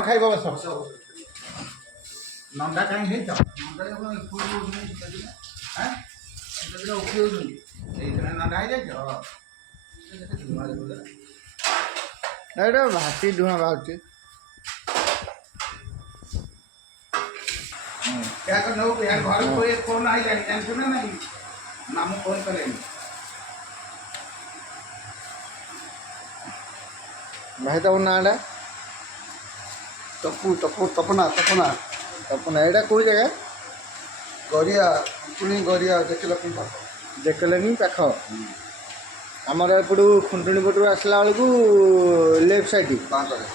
ଖାଇବ ବସ ନଣ୍ଡା କାହିଁ ହେଇଛ ସେଇଥିପାଇଁ ନଣ୍ଡା ହେଇଯାଇଛ ଏଇଟା ଭାତି ଧୂଆଁ ବାହାରୁଛି। ଘରକୁ ଫୋନ୍ ଆଇଲାଣି ଜାଣିଛୁ ନା ନାଇଁ ମାମୁଁ ଫୋନ୍ କଲେଣି ଭାଇ ତମ ନାଁଟା ତପୁ ତପୁ ତପନା ତପନା ତପନା ଏଇଟା କେଉଁ ଜାଗା? ଗରିଆ ପୁଣି ଗରିଆ ଦେଖିଲ ପୁଣି ପାଖ ଜେକେଲେନି ପାଖ। ଆମର ଏପଟୁ ଖୁଣ୍ଟୁଣି ପଟରୁ ଆସିଲା ବେଳକୁ ଲେଫ୍ଟ ସାଇଡ଼୍। ବାଙ୍କରେ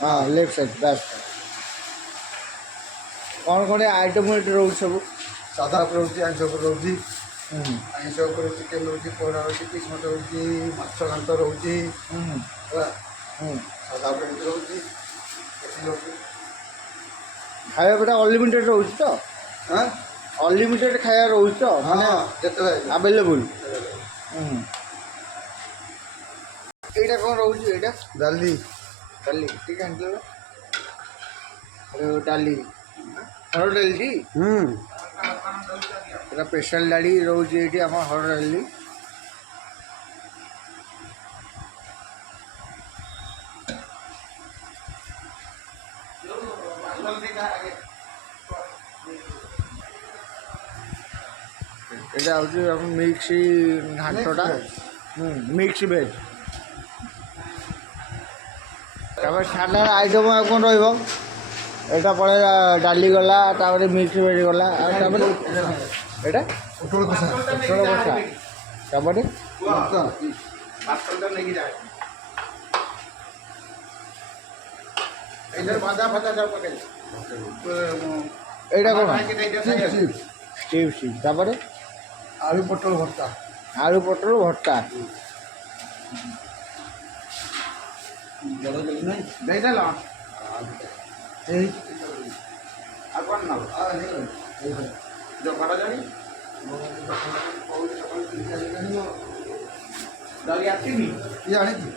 ହଁ ଲେଫ୍ଟ ସାଇଡ଼୍ ବାସ୍। କ'ଣ କ'ଣ ଆଇଟମ୍ ଏଠି ରହୁଛି ସବୁ? ସାଧା ଉପରେ ରହୁଛି, ଆଇଁଷ ଉପରେ ରହୁଛି। ଆଇଁଷ ଉପରେ ଚିକେନ୍ ରହୁଛି, ପୋହଳା ରହୁଛି, ପିସ୍ ମଟ ରହୁଛି, ମାଛ ଘାଣ୍ଟ ରହୁଛି। ହେଲା ସାଧା ଉପରେ ଏମିତି ରହୁଛି, ଏଠି ରହୁଛି। ଖାଇବା ପିଇବା ଅନଲିମିଟେଡ଼ ରହୁଛି ତ? ହଁ ଅନଲିମିଟେଡ଼ ଖାଇବା ରହୁଛି ତ? ମାନେ ଯେତେବେଳେ ଆଭେଲେବୁଲ୍। ଏଇଟା କ'ଣ ରହୁଛି? ଏଇଟା ଡାଲି ଡାଲି ଟିକେ ଆଣିଦେଲ। ଡାଲି ହରଡ଼ ଡାଲିଟି ଏଇଟା ସ୍ପେଶାଲ ଡାଲି ରହୁଛି ଏଇଠି ଆମ ହରଡ଼ ଡାଲି। এটা হচ্ছে এখন মিক্স ঘাଣ୍ଟটা মিক্স ভেজ। তারপরে সাধারণ আইটম আর କ'ଣ ରହିବ? এটা পরে ডালি গলা, তারপরে মিক্স ভেজ গলা, আর তারপরে এটা ପୋଟଳ କଷା ପୋଟଳ କଷା, ତାପରେ ପାତ୍ରଟା ନେଇକି ଯାଏ ଏଇଟା ଭଜା ଫଜା ସବୁ ପକେଇ এইটা କ'ଣ? ଚିପ୍ସ ଚିପ୍ସ, ତାପରେ ଆଳୁ ପୋଟଳ ଭର୍ତ୍ତା ଆଳୁ ପୋଟଳ ଭର୍ତ୍ତା। ଦେଇଦେଲ ଏଇ ଆଉ କ'ଣ ନବ ଯୋଉ ଘର ଜାଣି ଡରି ଆସିନି ଇଏ ଆଣିଛି